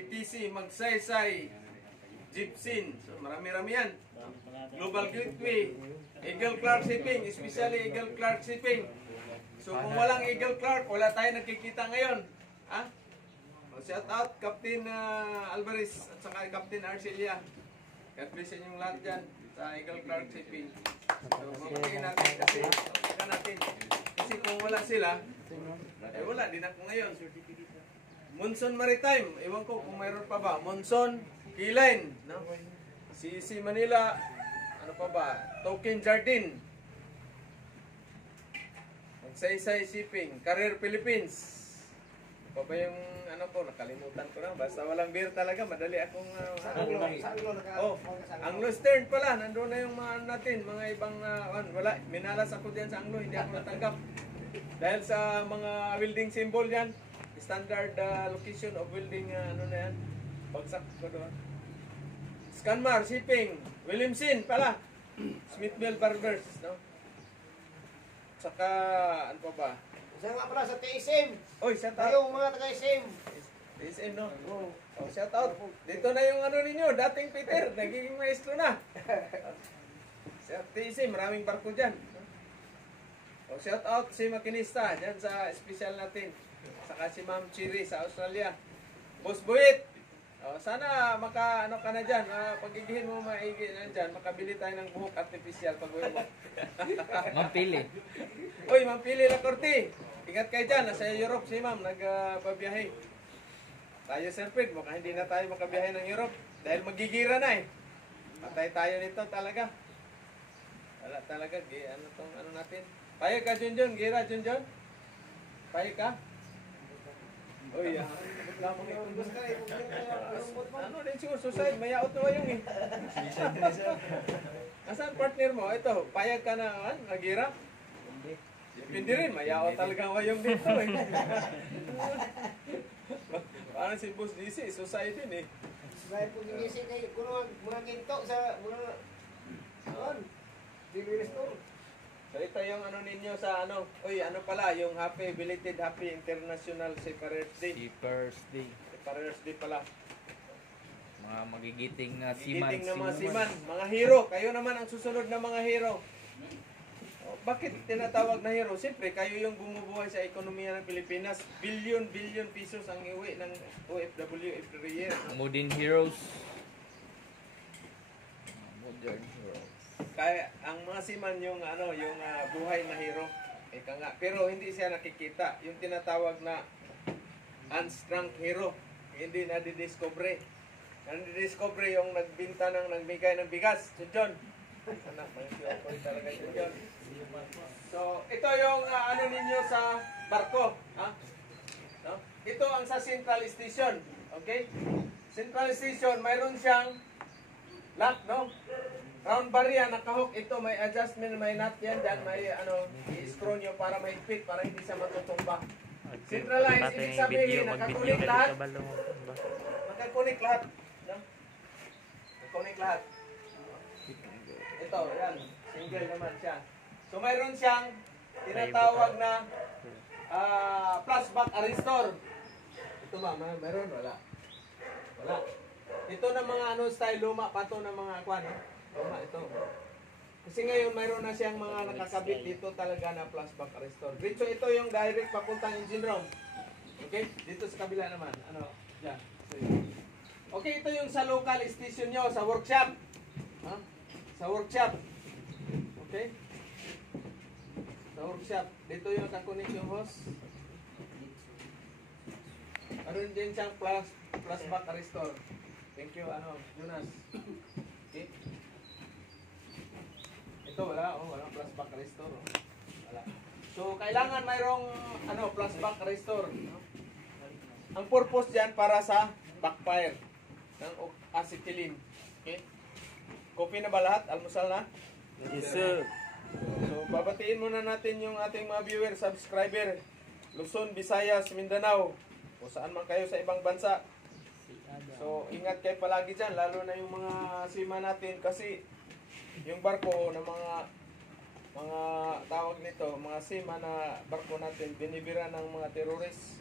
PTC, Magsaysay, Gibson. So marami-rami yan. Global Gateway, Eagle Clark Shipping, especially Eagle Clark Shipping. So kung walang Eagle Clark, wala tayo nagkikita ngayon. Ha? Shout out Captain Alvarez at saka Captain Arcelia. God bless sa inyong lahat dyan sa Eagle Clark Shipping. So mapagin natin kasi kasi kung wala sila, eh wala din ako ngayon. Monson Maritime, ewan ko kung mayroon pa ba. Monson, Keyline, no? CC Manila, ano pa ba? Token Jardine, Magsaysay Shipping, Career Philippines. Pa ba yung ano ko, nakalimutan ko na. Basta walang beer talaga, madali akong Anglo Stern pala, nandoon na yung mga natin, mga ibang wala, minalas ako diyan sa Anglo, hindi ako natanggap. Dahil sa mga welding symbol yan, standard location of welding, ano na yan, bagsak ko doon. Scanmar Shipping, Williamson pala, Smithville Barbers, no? Saka, ano pa ba? Isa nga pala sa TSM. Oy, shout out. Kayong mga taga-SM. TSM, no? Oh, shout out. Dito na yung ano ninyo, dating Peter, nagiging maestro na. Sa TSM, maraming barko dyan. Oh, shout out si Makinista, dyan sa special natin. Saka si Ma'am Chiri sa Australia. Boss Buit, oh, sana ano ka na dyan, pagigihin mo maigi na dyan, makabili tayo ng buhok artificial pag uwi mo. Mampili. Uy, Mampili Lacorte, ingat kayo dyan, nasa Europe si Ma'am, nagpabiyahe. Tayo Sir Fred, baka hindi na tayo makabiyahe ng Europe, dahil magigira na eh. Patay tayo nito talaga. Wala talaga, ano natin. Payag ka Junjun, gira Junjun. Payag ka? Uy, ano din siguro, suicide, mayaot na wayong eh. Asan partner mo? Ito, payag ka na, nagira? Hindi rin, mayaot talaga wayong dito eh. Paano si Boss DC, suicide din eh. Suicide po din si kay murang ginto sa murang Store. So ito yung ano ninyo sa ano, uy ano pala, yung belated happy international Seafarers Day. Seafarers Day. Seafarers Day pala. Mga magigiting na seaman. Magigiting na mga seaman, mga hero. Kayo naman ang susunod na mga hero. Oh, bakit tinatawag na hero? Siyempre, kayo yung bumubuhay sa ekonomiya ng Pilipinas. Billion pesos ang iwi ng OFW every year. Modern heroes. Modern heroes. Kaya ang mga seaman yung buhay na hero. Ika nga. Pero hindi siya nakikita. Yung tinatawag na unstrung hero. Hindi na didiscover. Nandidiscover yung nagbigay ng bigas. So John. Anak, may talaga si John. So, ito yung ano ninyo sa barko. Ha? No? Ito ang sa Central Station. Okay? Central Station, mayroon siyang lock, no? Round bar yan, nakahook. Ito, may adjustment, may nut yan dyan. May i-screw nyo para mahigpit, para hindi siya matutumba. Centralized, ibig sabihin, nakakunik lahat. Nakakunik lahat. No? Nakakunik lahat. Ito, yan. Single naman siya. So, mayroon siyang tinatawag na flashback arrestor. Ito ba? Mayroon? Wala. Wala. Ito na mga style luma pa to ng mga kwan. Luma ito. Kasi ngayon mayroon na siyang mga nakakabit dito talaga na flashback arrestor. Dito ito yung direct papuntang engine room. Okay? Dito sa kabila naman. Diyan. Okay, ito yung sa local station nyo, sa workshop. Ha? Sa workshop. Okay? Sa workshop. Dito yung kakunik yung hose. Meron din siyang flashback arrestor. Thank you, Jonas. Okay? Ito, wala. Walang flashback arrestor. Wala. So, kailangan mayroong flashback arrestor. Ang purpose dyan para sa backfire ng acetylene. Okay? Kopi na ba lahat? Almusal na? Yes, sir. So, babatiin muna natin yung ating mga viewer, subscriber. Luzon, Visayas, Mindanao. O saan man kayo sa ibang bansa. So, ingat kayo palagi dyan, lalo na yung mga sima natin kasi yung barko ng mga tawag nito, mga sima na barko natin, binibira ng mga terrorist,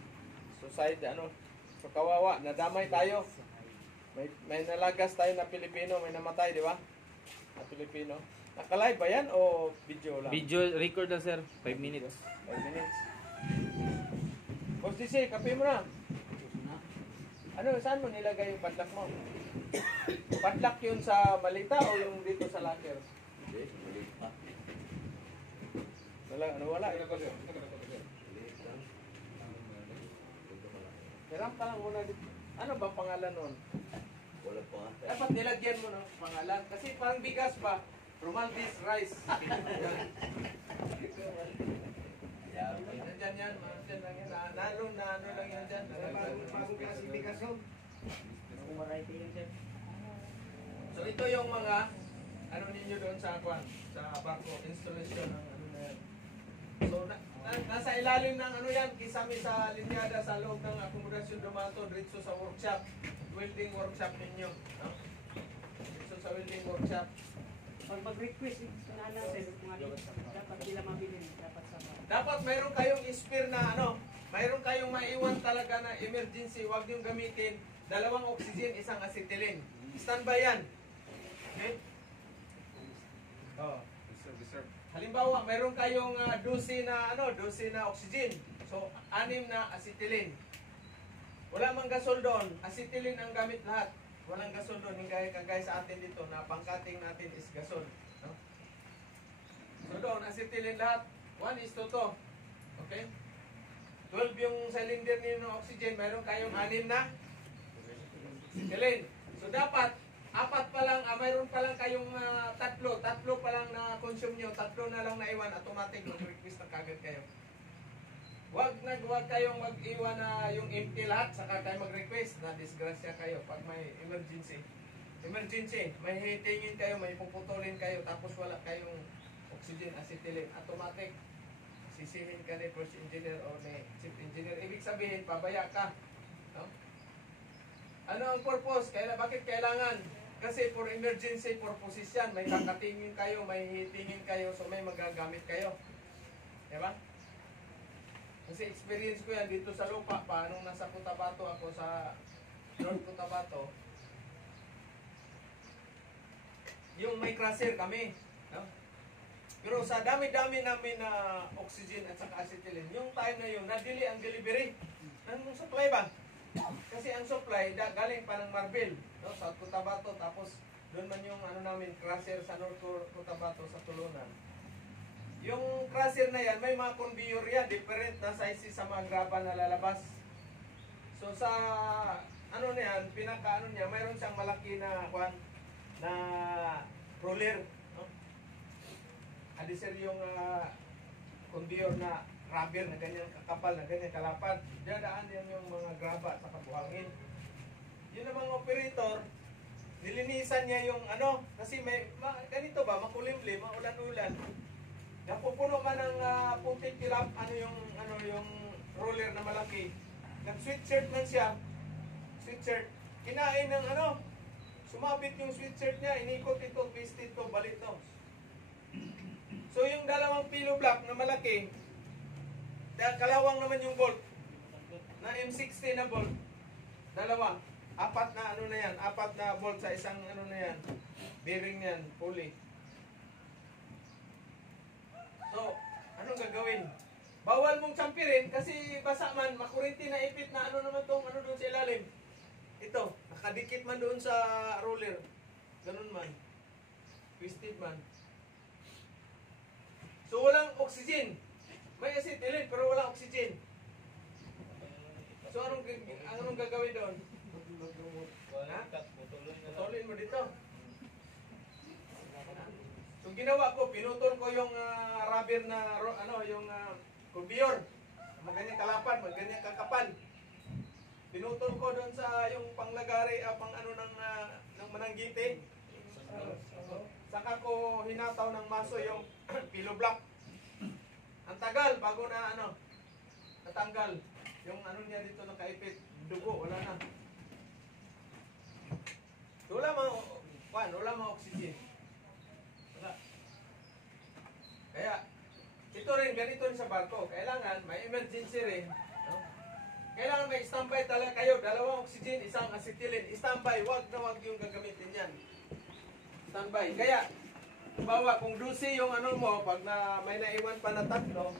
So kawawa, nadamay tayo. May nalagas tayo na Pilipino, may namatay, di ba? Na Pilipino. Naka-live ba yan o video lang? Video record na sir, 5 minutes. 5 minutes. Boss DC, kape mo na. Ano, saan mo nilagay yung padlock mo? Padlock yun sa malita o yung dito sa locker? Hindi, mali pa. Wala, ano wala? Hiram ka lang muna dito. Ano ba pangalan nun? Wala pa. Dapat nilagyan mo ng pangalan. Kasi parang bigas ba? Romantis rice. Nandyan yan, nandyan lang yan. Ano lang yan dyan. Bagong klasifikasyon. So ito yung mga ano ninyo doon sa kwan, sa barko, installation ng ano na yan. So nasa ilalim ng ano yan, kisame sa linyada sa loob ng akomodasyon dumato dito sa workshop, welding workshop ninyo. No? Dito sa welding workshop. Pag mag-request na natin, dapat nila mabili, dapat sa Dapat mayroon kayong spare na ano, mayroon kayong maiwan talaga na emergency, huwag niyong gamitin. 2 oxygen, 1 acetylene. Standby yan. Okay? Oh. Halimbawa, mayroon kayong 12 na oxygen. So, 6 na acetylene. Wala mang gasol doon. Acetylene ang gamit lahat. Walang gasol doon. Hindi kagaya sa atin dito na pangkating natin is gasol. No? So doon, acetylene lahat. 1:2. Okay? 12 yung cylinder niyo ng oxygen. Mayroon kayong 6 na acetylene. So dapat, 4 pa lang, mayroon pa lang kayong 3 pa lang na consume nyo, 3 na lang naiwan, automatic mag-request na kagad kayo. Huwag kayong mag-iwan na yung empty lahat, saka kayo mag-request na disgrasya kayo pag may emergency. Emergency, may hitingin kayo, may puputulin kayo, tapos wala kayong oxygen, acetylene, automatic. Sisihin ka ni first engineer o ni chief engineer. Ibig sabihin, pabaya ka. No? Ano ang purpose? Bakit kailangan? Kasi for emergency purposes yan. May kakatingin kayo, may hitingin kayo, so may magagamit kayo. Diba? Kasi experience ko yan dito sa lupa, paano nasa Cotabato ako sa North Cotabato. Yung may crusher kami. No? Pero sa dami-dami namin na oxygen at saka acetylene, yung time na yun, nadili ang delivery. Anong supply ba? Kasi ang supply, galing pa ng Marbil, no? Sa Cotabato, tapos doon man yung ano namin, crusher sa North Cotabato sa Tulunan. Yung crusher na yan, may mga conveyor yan, different na sizes sa mga graba na lalabas. So sa ano na yan, pinaka-ano niya, mayroon siyang malaki na na roller, no? Adisir yung conveyor na rubber na ganyan kakapal, na ganyan kalapad. Dadaan yan yung mga graba sa kabuhangin. Yun namang operator, nilinisan niya yung ano, kasi may ganito ba, makulimlim, maulan-ulan. Napupuno man ng putik tilap, yung roller na malaki. Nag-sweatshirt man siya. Sweatshirt. Kinain ng sumabit yung sweatshirt niya, inikot ito, twist ito, balik to. So yung 2 pilo block na malaki, kalawang naman yung bolt. Na M60 na bolt. 2. 4 na na yan, 4 na bolt sa isang na yan. Bearing yan, pulley. So, anong gagawin? Bawal mong champirin kasi basa man, makurinti na ipit na naman tong doon sa ilalim. Ito, nakadikit man doon sa roller. Ganun man. Twisted man. So, walang oxygen. May acetylene pero walang oxygen. So, anong gagawin doon? Ha? Putulin mo dito. So ginawa ko, pinutol ko yung rubber na yung conveyor. Maganyan kalapad, maganyan kakapal. Pinutol ko doon sa yung panglagari, ng mananggiti. Saka ko hinataw ng maso yung pillow block. Ang tagal bago na natanggal. Yung niya dito nakaipit, dugo, wala na. So, wala mga oxygen. Wala. Kaya, ito rin, ganito rin sa barko. Kailangan, may emergency rin. No? kailangan may standby talaga kayo. Dalawang oxygen, isang acetylene. Standby, wag na wag yung gagamitin yan. Standby. Kaya, bawa kung 12 yung ano mo, pag na, may naiwan pa na tatlo,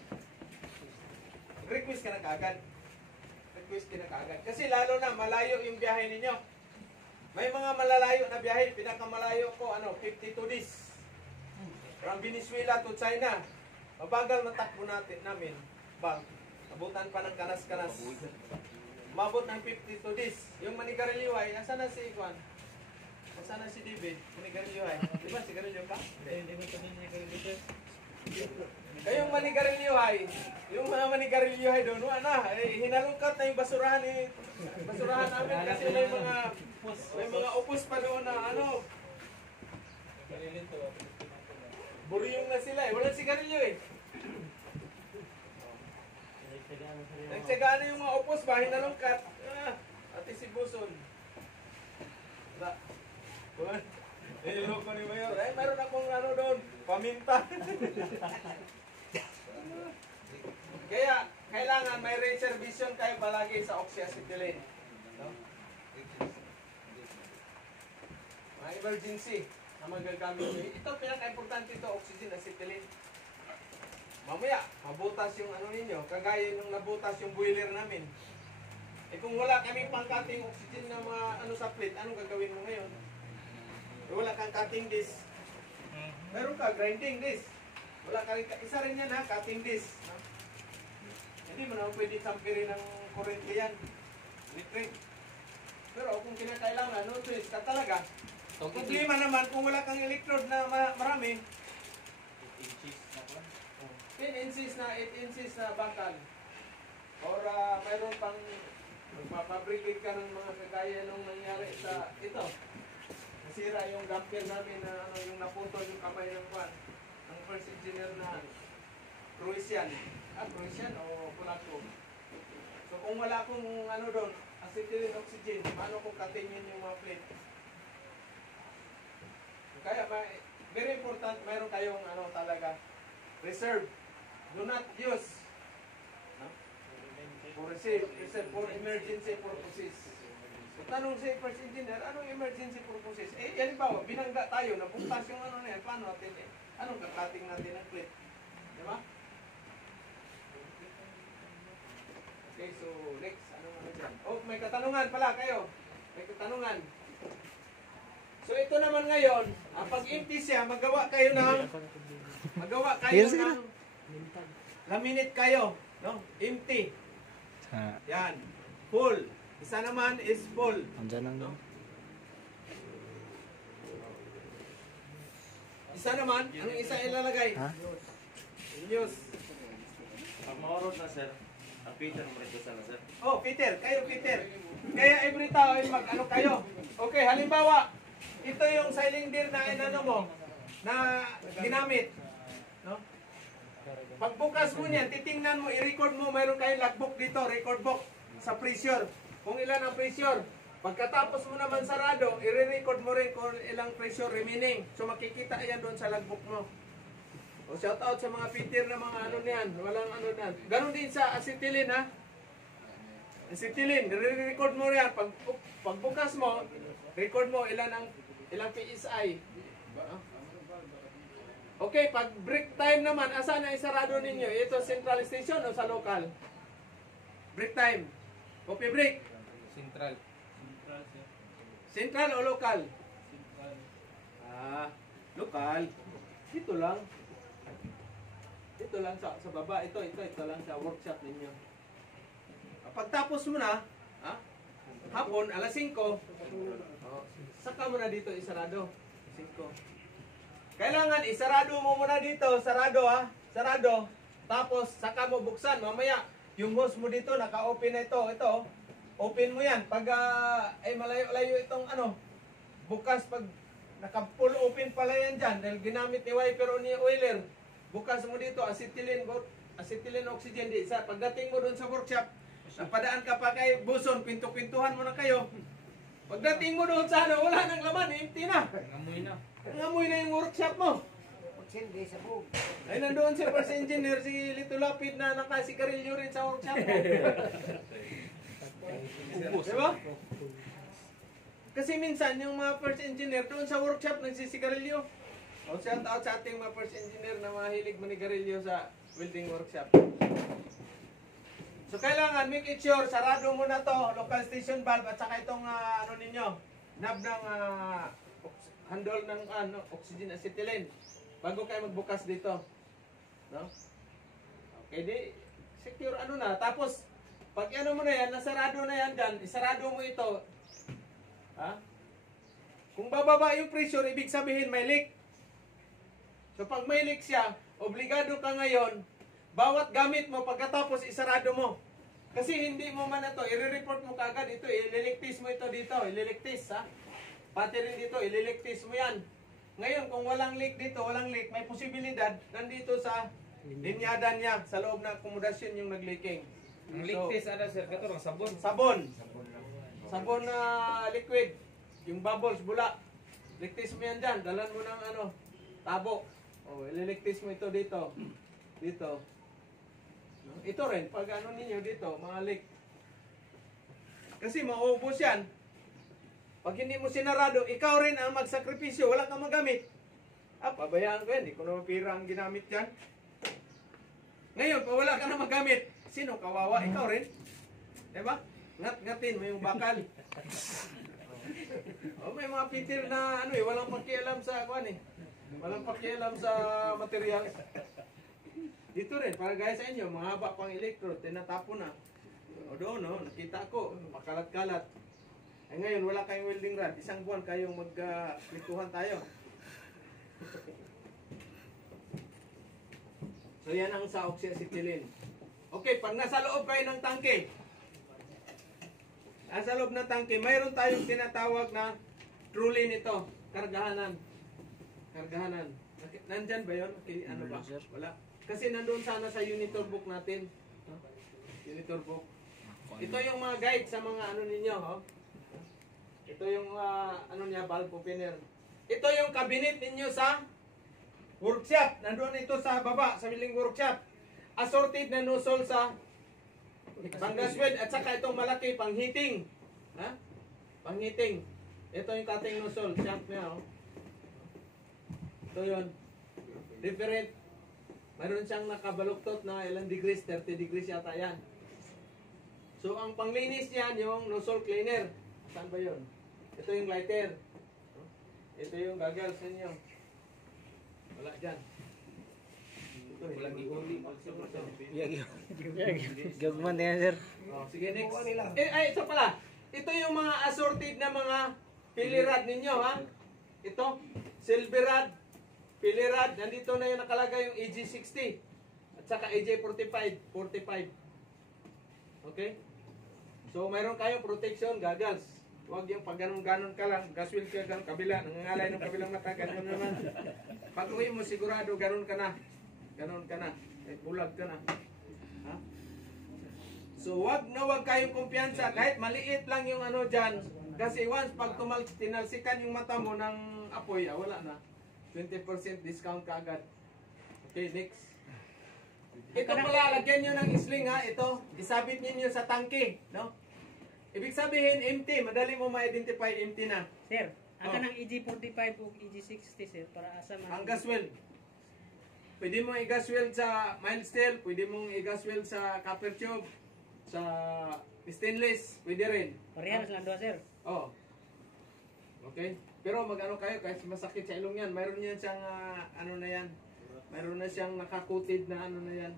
request ka na kaagad. Request ka na kaagad. Kasi lalo na, malayo yung biyahe ninyo. May mga malalayo na biyahe. Pinakamalayo ko, 52 days. From Venezuela to China. Mabagal matakbo namin. Bang. Abutan pa ng kanas-kanas. Mabot ng 52 days. Yung Manigarillo ay, asa na si Juan? Asa na si David? Manigarillo ay. Di ba, sigarilyo ka? Hindi mo sabihin Manigarillo sir. Kayong Manigarillo ay, yung mga Manigarillo ay doon, na, hinalungkat na yung basurahan basurahan namin kasi may mga upos pa doon na buryong na sila eh. Walang sigarilyo eh. Nagsagaan na yung mga upos ba? Hinalungkat. Ate si Buson. Loko ni Mayor. Mayroon akong doon. Paminta. Kaya, kailangan may reservation kayo palagi sa oxyacetylene. No? Mga emergency na magagamit nyo. Ito, pinaka-importante ito, oxygen acetylene. Mamaya, mabutas yung ninyo. Kagaya nung nabutas yung boiler namin. Kung wala kaming pang-cutting oxygen na mga sa plate, anong gagawin mo ngayon? Wala kang cutting disc. Meron ka, grinding disc. Wala ka rin, isa rin yan cutting disc. No? Hindi mo naman pwede tampirin ng kurente yan. Electric. Pero kung kinakailangan, twist ka talaga. Problema naman kung wala kang electrode na marami. 10 inches na 8 inches na bakal. Or mayroon pang magpapabricate ka ng mga kagaya nung nangyari sa ito. Nasira yung damper namin na yung naputol yung kamay ng first engineer na Croatian. Croatian o Polaco. So kung wala akong doon, acetylene oxygen, paano kung katingin yung mga plate? Kaya very important, mayroon kayong talaga reserve. Do not use reserve for emergency purposes. So, tanong si first engineer, anong emergency purposes? Halimbawa, binangga tayo, napuntas yung na yan, paano natin anong kakating natin ng plate? Diba? Okay, so next, dyan? May katanungan pala kayo. May katanungan. So ito naman ngayon, pag empty siya, magawa kayo ng laminate kayo, no? Empty. Yan. Full. Isa naman is full. No? Isa naman, anong isa ilalagay? News. Pag maurot na sir, ang Peter mo rin sana sir. Oh, Peter. Kayo, Peter. Kaya every tao ay kayo. Okay, halimbawa, ito yung cylinder na mo, na ginamit. No? Pagbukas mo niyan, titingnan mo, i-record mo, mayroon kayong logbook dito, record book sa pressure. Kung ilan ang pressure. Pagkatapos mo naman sarado, i-record mo rin kung ilang pressure remaining. So makikita yan doon sa logbook mo. O shout out sa mga Peter na mga niyan, walang niyan. Ganon din sa acetylene ha. Acetylene, i-record mo rin. Pagbukas mo, record mo ilang PSI. Okay, pag break time naman, asan na isarado ninyo? Ito central station o sa local? Break time. Coffee break. Central. Central o local? Local. Dito lang. Dito lang sa baba. Ito lang sa workshop ninyo. Pagtapos mo na, hapon, alas 5, saka mo na dito isarado. 5. Kailangan isarado mo muna dito, sarado. Tapos saka mo buksan. Mamaya yung hose mo dito naka-open na ito. Open mo yan. Pag malayo-layo itong bukas pag naka-full open pala yan dyan dahil ginamit ni wiper o ni oiler. Bukas mo dito acetylene oxygen di sa pagdating mo doon sa workshop. Napadaan ka pa kay Buson, pinto-pintuhan mo na kayo. Pagdating mo doon sa wala nang laman, empty na. Ngamoy na yung workshop mo. Hindi sa bug. Ay, nandoon si first engineer, si Lito Lapid na nakasigarilyo rin sa workshop mo. Di ba? Kasi minsan yung mga first engineer doon sa workshop nagsisigarilyo. O shout out sa ating mga first engineer na mahilig manigarilyo sa welding workshop. So kailangan make it sure sarado muna to, local station valve at saka itong ano ninyo, knob ng handle ng oxygen acetylene bago kayo magbukas dito. No? Okay, di secure ano na. Tapos pag ano mo na yan, nasarado na yan dyan, isarado mo ito. Ha? Kung bababa yung pressure, ibig sabihin may leak. So pag may leak siya, obligado ka ngayon, bawat gamit mo pagkatapos isarado mo. Kasi hindi mo man ito, i-report mo kagad ito, ililiktis mo ito dito, ililiktis ha. Pati rin dito, ililiktis mo yan. Ngayon, kung walang leak dito, walang leak, may posibilidad nandito sa linyada niya, sa loob ng akomodasyon yung nag-leaking. Ang ligtis ano sir, kato ng sabon. Sabon. Sabon na liquid. Yung bubbles, bula. Ligtis mo yan dyan. Dalan mo ng ano, tabo. O, ililigtis mo ito dito. Dito. Ito rin, pag ano ninyo dito, mga leak. Kasi maubos yan. Pag hindi mo sinarado, ikaw rin ang magsakripisyo. Wala kang magamit. Pabayaan ko yan. Hindi ko na mapira ang ginamit yan. Ngayon, pag wala ka na magamit, sino kawawa? Ikaw rin. Diba? Ngat-ngatin mo yung bakal. May mga pitir na ano walang pakialam sa kuan Walang pakialam sa material. Dito rin, para guys sa inyo, mahaba pang electrode, tinatapo na. O doon, no, nakita ko, makalat-kalat. Ngayon, wala kayong welding rod. Isang buwan kayong magklikuhan tayo. So yan ang sa oxyacetylene. Okay, pag nasa loob kayo ng tangke, nasa loob ng tangke, mayroon tayong tinatawag na truly nito, kargahanan. Kargahanan. Nandyan ba yun? Okay, ano ba? Wala. Kasi nandoon sana sa unitor book natin. Unitor book. Ito yung mga guide sa mga ano ninyo. Ito yung ano niya, valve opener. Ito yung cabinet ninyo sa workshop. Nandoon ito sa baba, sa milling workshop. Assorted na nozzle sa pang-gaswed at saka itong malaki pang-heating. Ha? Pang-heating. Ito yung cutting nozzle, shank niya. Ito yun. Different. Mayroon siyang nakabaluktot na ilang degrees, 30 degrees yata yan. So ang panglinis niyan yung nozzle cleaner. Saan ba yun? Ito yung lighter. Ito yung goggles ninyo. Wala dyan. Walang ihuli. Gagman na yan, sir. Sige, next. Ito pala. Ito yung mga assorted na mga pilirad ninyo, ha? Ito, silver rod, pilirad. Nandito na yung nakalagay yung AG60. At saka AJ45, 45. Okay? So, mayroon kayong protection goggles. Huwag yung pag ganon-ganon ka lang, gaswil ka ganon, kabila, nangangalay ng kabilang mata, ganon naman. Pag uwi mo, sigurado, ganon ka na. Ganon ka na. Bulag ka na. Ha? So, wag kayong kumpiyansa. Kahit maliit lang yung ano dyan. Kasi once, pag tinalsikan yung mata mo ng apoy, wala na. 20% discount ka agad. Okay, next. Ito pala, lagyan nyo ng sling ha. Ito, isabit nyo sa tangke. No? Ibig sabihin, empty. Madali mo ma-identify empty na. Sir, aka ng EG45 o EG60 sir para asa man. Ang gas weld. Pwede mong i-gas weld sa mild steel, pwede mong i-gas weld sa copper tube, sa stainless, pwede rin. Parehas lang doon sir. Oh. Okay. Pero mag-ano kayo kahit masakit sa ilong yan, mayroon yan siyang ano na yan. Mayroon na siyang nakakutid na ano na yan.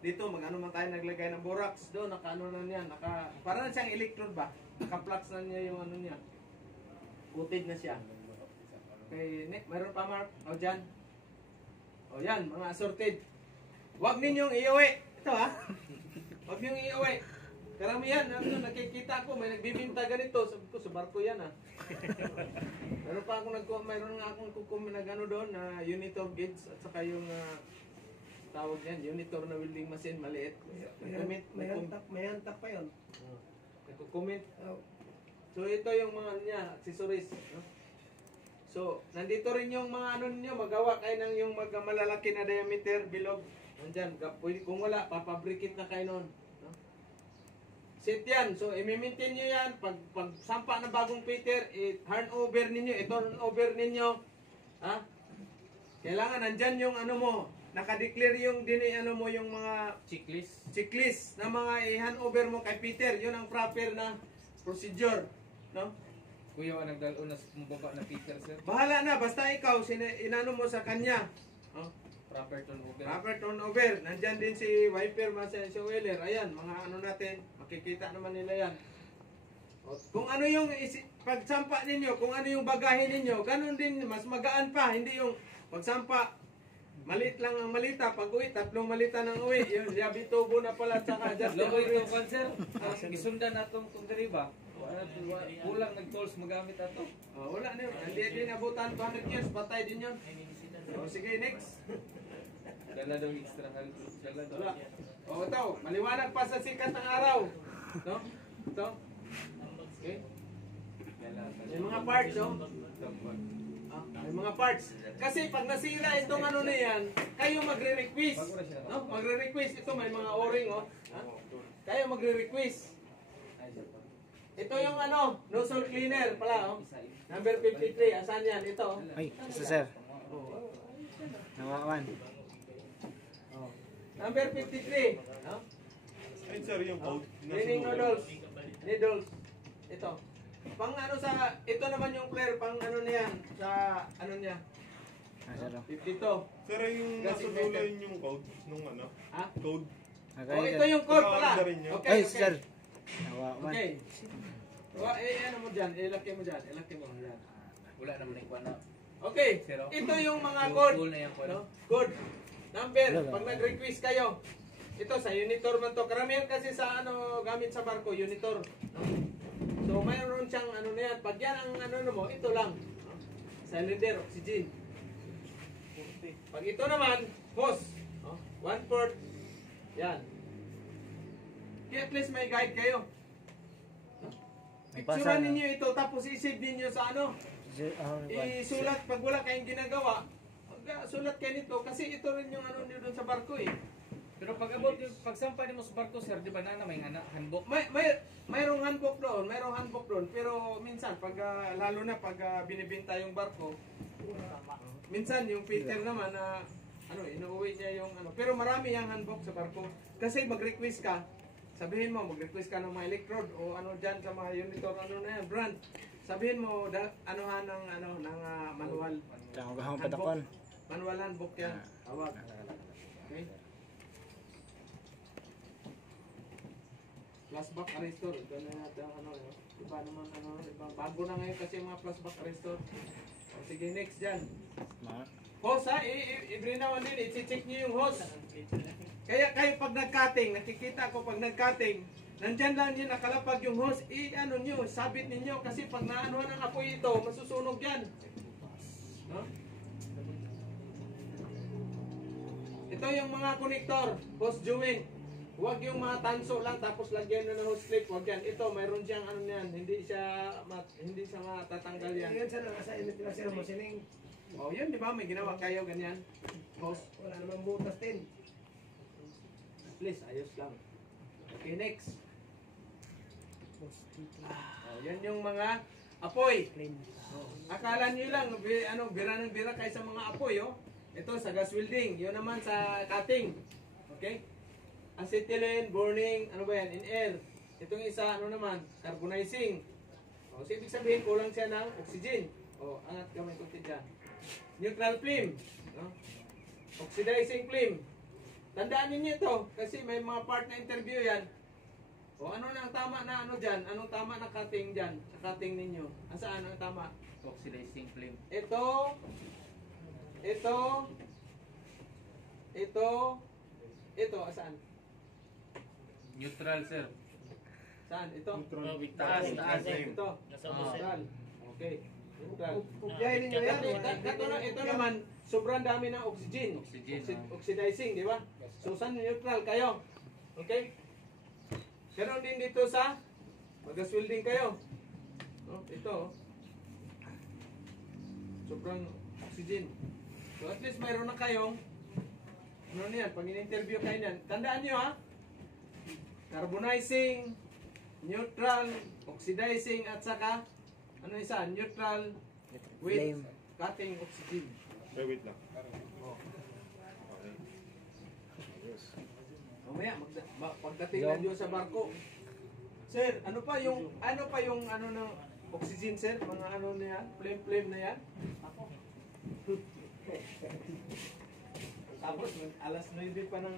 Dito mag-ano man tayo naglagay ng borax doon, naka-ano na yan, para na siyang electrode ba? Naka-flux na niya yung ano niya. Coated na siya. Okay, mayroon pa Mark? O dyan. O yan, mga assorted. Huwag ninyong iuwi. Ito ha. Huwag ninyong iuwi. Karamihan, nakikita ko, may nagbibinta ganito. Sabi ko, sa barko yan ha. Mayroon nga akong nag-ano doon na unitor gauge at saka yung tawag yan, unitor na welding machine, maliit. May hantak pa yun. Nagko-comment. So ito yung mga ano niya, accessories. No? So, nandito rin yung mga ano ninyo, magawa kayo ng yung malalaki na diameter, bilog. Nandyan, pwede, kung wala, papabrikit na kayo nun. No? set yan. So, i-maintain nyo yan. Pag sampa ng bagong Peter, i-turn over ninyo, i-turn over ninyo. Ha? Kailangan nandyan yung ano mo, nakadeclare yung ano mo, yung mga checklist na mga i-hand over mo kay Peter. Yun ang proper na procedure. No? Kuya, nagdalo na mababa na Peter, sir. Bahala na, basta ikaw, inano mo sa kanya. Oh? Proper turnover. Proper turnover. Nandyan din si Wiper, si Weller. Ayan, mga ano natin, makikita naman nila yan. O, kung ano yung pagsampa ninyo, kung ano yung bagahe ninyo, ganun din, mas magaan pa. Hindi yung pagsampa, malit lang ang malita. Pag uwi, 3 malita ng uwi. Yung Yabitubo na pala, tsaka Justin Logo ito, Bridge. sir. Gisundan natong kundari ba? Kulang nag-tolls magamit ato. Oh, wala na yun. Hindi din abutan 200 years. Patay din yun. O, sige, next. Dala daw extra help. Dala daw. Wala. O, ito. Maliwanag pa sa sikat ng araw. No? Ito. Okay. May mga parts, no? May mga parts. Kasi pag nasira itong ano na yan, kayo magre-request. No? Magre-request. Ito may mga o-ring, oh. Ha? Kayo magre-request. Ito yung ano, nozzle cleaner pala, oh. Number 53. Asan yan? Ito, oh. Ay, isa sir. Nawawan. Oh. Number 53. No? Ay, sir, yung code. Cleaning noodles. Needles. Ito. Pang ano sa, ito naman yung flare, pang ano niyan, sa ano niya. Ah, sir. 52. Sir, yung nasa dulo yun yung code nung ano? Ha? Code. Oh, ito yung code pala. Okay, Ay, okay. sir. Nawawan. Okay. Ano mo dyan, ilaki mo dyan, dyan. Wala naman na ikuha na. Okay, ito yung mga code. Cool na yan, No? Code. Number, pag nag-request kayo. Ito sa unitor man to. Karamihan kasi sa ano gamit sa barko, unitor. No? So mayroon siyang ano na yan. Pag yan ang ano mo, ito lang. No? Cylinder, oxygen. Pag ito naman, hose. No? 1/4. Yan. Kaya at least may guide kayo. No? Picturean ninyo ito tapos i-save ninyo sa ano. Isulat pag wala kayong ginagawa. Sulat kayo nito kasi ito rin yung ano nyo doon sa barko eh. Pero pag abot yung pagsampay mo sa barko, sir, di ba na may handbook? Mayroong handbook doon, pero minsan pag lalo na pag binibenta yung barko, minsan yung Peter naman na ano inuuwi niya yung ano, pero marami yung handbook sa barko. Kasi mag-request ka, sabihin mo mag-request ka ng mga electrode o ano diyan sa mga unitor ano na yan, brand. Sabihin mo anuhan ng manual. Tanggahang patakon. Manual handbook yan. Tawag. Okay? Flashback arrestor. Ito na natin ano. Iba naman ano. Bago na ngayon kasi mga flashback arrestor. O, sige, next dyan. Hose ha. Every now and then, i-check nyo yung hose. Kaya kayo pag nag-cutting, nakikita ko pag nag-cutting, nandyan lang yun nakalapag yung hose. I-ano nyo, sabit ninyo. Kasi pag naanuhan ang apoy ito, masusunog yan. No? Ito yung mga connector, hose joint. Huwag yung mga tanso lang tapos lagyan na ng hose clip. Huwag yan. Ito, mayroon siyang ano yan. Hindi siya matatanggal yan. Yan sa nasa init na sir mo sining. Oh, yun di ba? May ginawa kayo ganyan. Hose. Wala namang butas din. Please, ayos lang. Okay, next. Oh, yan yung mga apoy. Oh, akala nyo lang, bira ng bira kayo sa mga apoy, oh. Ito sa gas welding, yun naman sa cutting. Okay? Acetylene, burning, ano ba yan? In air. Itong isa, ano naman? Carbonizing. O, so ibig sabihin, kulang siya ng oxygen. O, angat kamay konti dyan. Neutral flame. No? Oxidizing flame. Tandaan ninyo ito, kasi may mga part na interview yan. O, ano na ang tama na ano dyan? Anong tama na cutting dyan? Sa cutting ninyo? Asaan ang tama? Oxidizing flame. Ito, saan? Neutral, sir. Saan? Ito? Taas. Ito? Neutral. Okay. Neutral. Pugyahin ninyo yan. Ito naman, sobrang dami ng oxygen. Oxidizing, di ba? So, saan neutral kayo? Okay? Ganon din dito sa mag-gas welding kayo. No? Ito. Sobrang oxygen. So at least mayroon na kayong ano niyan, pag in-interview kayo niyan. Tandaan niyo ha. Carbonizing, neutral, oxidizing at saka ano isa? Neutral with Flame. cutting oxygen. Wait lang. Mamaya pagdating na diyo sa barko. Sir, ano pa yung ano ng oxygen sir? Mga ano na yan? Flame na yan? Tapos alas 9 pa ng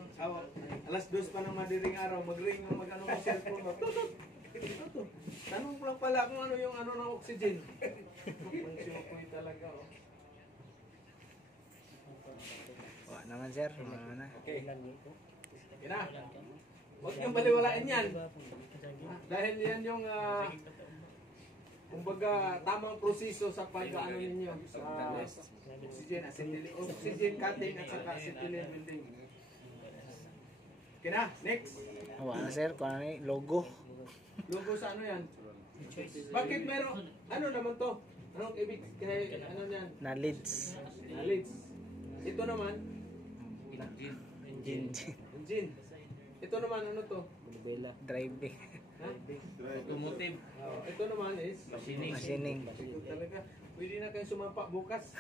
alas 2 pa ng madaling araw, mag-ring ang mag-ano ng cellphone mo. Tutut. Tanong mo lang pala kung ano yung ano ng oxygen. Ang sinukoy talaga oh. Wala naman sir. Wala na. Okay. Okay na. Huwag niyong baliwalain yan. Dahil yan yung kumbaga tamang proseso sa pag-ano ninyo sa oxygen cutting at saka acetylene welding. Okay na, next. Wala na sir. Kung ano yung logo. Logo sa ano yan? Bakit meron, ano naman to? Anong ibig, kaya ano yan? Knowledge. Knowledge. Ito naman, Engine. engine. Ito naman, ano to? Driving. Ha? Automotive. Ito naman is Machining. Machining. Ito talaga. Pwede na kayong sumampa bukas.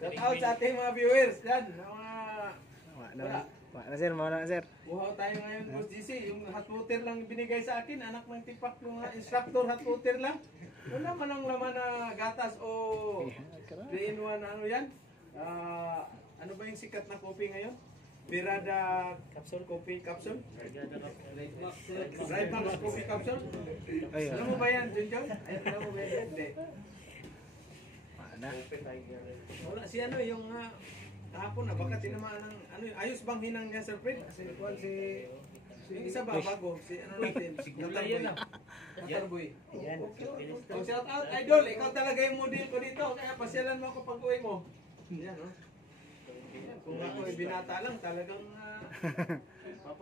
Shout out sa ating mga viewers. Yan, mga Wala na. Wala na sir. Wala na sir. buhaw tayo ngayon, Boss GC. Yung hot water lang binigay sa akin. Anak ng tipak yung instructor, hot water lang. Wala man ang laman na gatas o 3-in-1 ano yan. Ano ba yung sikat na coffee ngayon? Birada capsule, coffee capsule? Right Max coffee capsule? Ay, Alam mo ba yan, Junjun? Ay, alam mo ba yan? Hindi. wala na. Wala si ano yung kahapon na baka tinamaan ng ano yun, ayos bang hinang niya Sir Fred? Kasi kuwan si yung isa ba bago si ano natin? Sigula yan ah. Katarboy. Oh, shout out idol, ikaw talaga yung model ko dito kaya pasyalan mo ako pag-uwi mo. Yan no. Kung ako ay binata lang talagang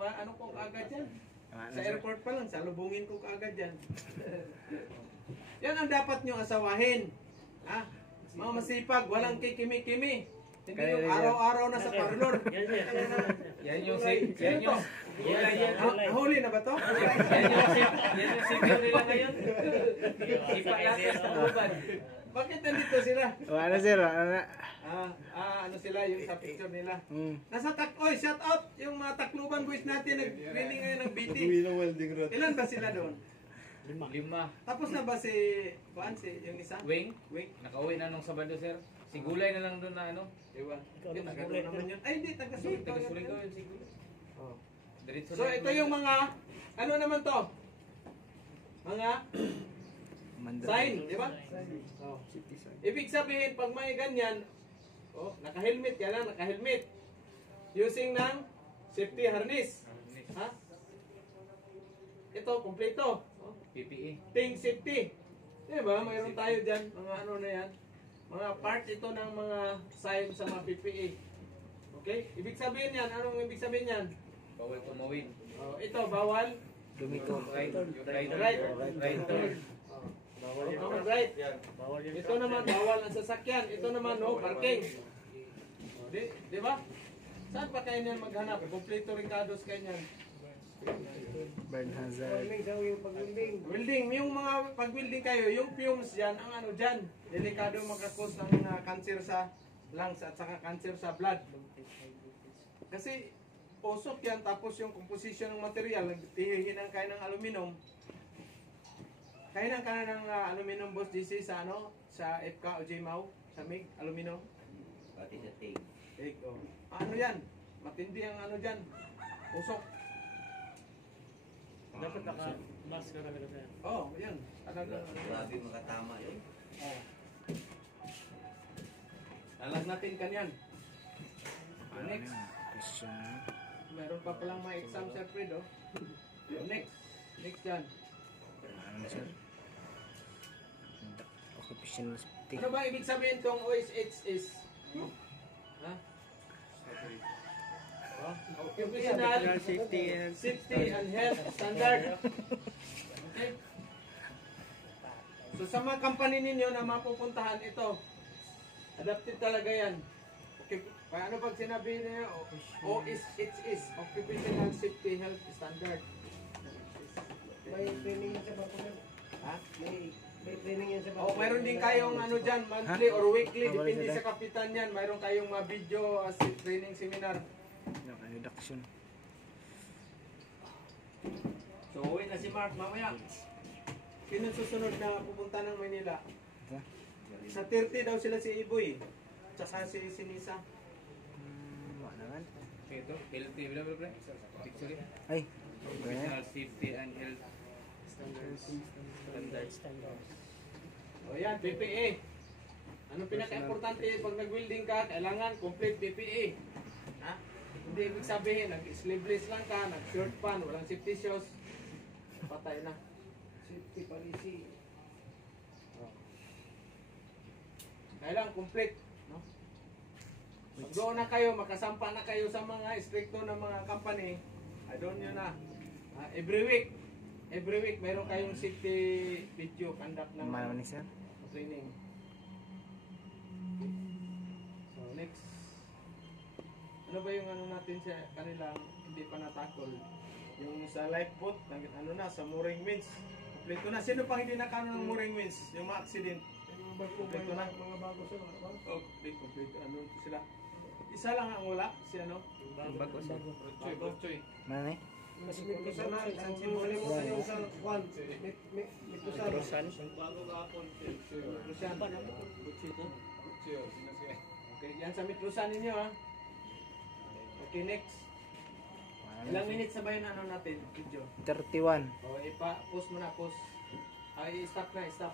ano ko kaagad yan. Wala na Sa sir. airport pa lang, salubungin ko kaagad yan. Yan ang dapat nyo asawahin. Ha? Mga masipag, walang kikimi-kimi. Hindi yung araw-araw na sa parlor. Yan yung yan yung Nahuli na ba to? yan yung secure nila ngayon. Sipa natin sa uban. Bakit nandito sila? Wala na sir. Wala na. Ano sila yung sa picture nila? Mm. Nasa oy, shout out yung mga Tacloban boys natin nag-training ngayon ng BT. Uwi ng welding rod. Ilan ba sila doon? 5. Tapos na ba si yung isa? Wing. Wait, Nakauwi na nung Sabado sir. Si Gulay na lang doon na ano. ewan. Yung taga-doon naman yun. Ay, hindi, taga-Sulit. Taga-Surigao yun si Gulay. Oh. Diretso So na ito yung mga, ano naman to? Mga sign, di ba? Oh. Ibig sabihin, pag may ganyan, naka-helmet yan lang, naka-helmet. Using ng safety harness. Ha? Ito, kompleto. PPE. Ting safety. Di ba? Mayroon tayo dyan, mga ano na yan. Mga part ito ng mga sign sa mga PPE. Okay? Ibig sabihin yan, anong ibig sabihin yan? Bawal tumawid. Ito, bawal. Lumiko. Right. Right. Bawal right. Ito naman, bawal ang sasakyan. Ito naman, no, parking. Di ba? Saan pa kayo niyan maghanap? Kompleto Ricardo's kayo niyan. Burn hazard. Welding, yung mga pag-welding kayo, yung fumes yan, ang ano dyan, delikado makakos ng cancer sa lungs at saka cancer sa blood. Kasi usok yan, tapos yung composition ng material, nagtihinang kayo ng aluminum. Kainan ka na ng aluminum boss DC sa ano, sa FK o JMAW, sa MIG, aluminum. Pati sa TIG. TIG, oh. Ano yan? Matindi ang ano dyan, usok. Dapat naka-mask ka talaga sir. Oh, yan. Talagang Grabe makatama yun. oh. Lalag natin kanyan. Ano Next. yun? Question. Meron pa palang mga exam sir Fred, oh. Next. Next dyan. Ano na sir? Occupational safety. Ano ba ibig sabihin tong OSHS? Ha? Occupational Safety and Health Standard. Okay? So sa mga company ninyo na mapupuntahan ito, adapted talaga yan. Okay, paano pag sinabi niyo OSHS, Occupational Safety Health Standard? may training yan sa bangko yan. Ha? May training yan sa bangko. Oh, mayroon din kayong ano dyan, monthly or weekly, Ah, wala depende sila. sa kapitan yan. Mayroon kayong mga video training seminar. Reduction. So, uwi na si Mark mamaya. Sino susunod na pupunta ng Manila? Ito. Sa 30 daw sila si Iboy. Tsaka si Sinisa. Wala naman. Ito, health table pre. Picture. Ay. Occupational safety and health standards. O yan, PPE. Anong pinaka-importante pag nag-welding ka, kailangan complete PPE. Ha? Hindi ibig sabihin, nag-sleeveless lang ka, nag-short pan, walang safety shoes. Patay na. Safety policy. Kailangan complete. No? Pag doon na kayo, makasampa na kayo sa mga stricto ng mga company, doon nyo na. Every week, mayroon kayong safety video conduct ng Naman ni sir. training. So next, ano ba yung ano natin sa kanilang hindi pa natakol? Yung sa lifeboat, ano na, sa mooring winch. Kompleto na. Sino pang hindi nakano ng mooring winch? Yung mga accident. Kompleto na. Mga bago sa mga bago. Oh, kompleto. Ano sila? Isa lang ang wala, si ano? Bago sa Rochoy. Mana ni? Mas may kusa na, isang simbolo mo sa yung sa kwan. May kusa na. Rosan. Lucian. Buchito. Okay, yan sa mitlusan ninyo ha. Okay, next. Ilang minutes na ba yun ano natin, video? 31. O, ipa-post mo na, post. Ay, stop na, stop.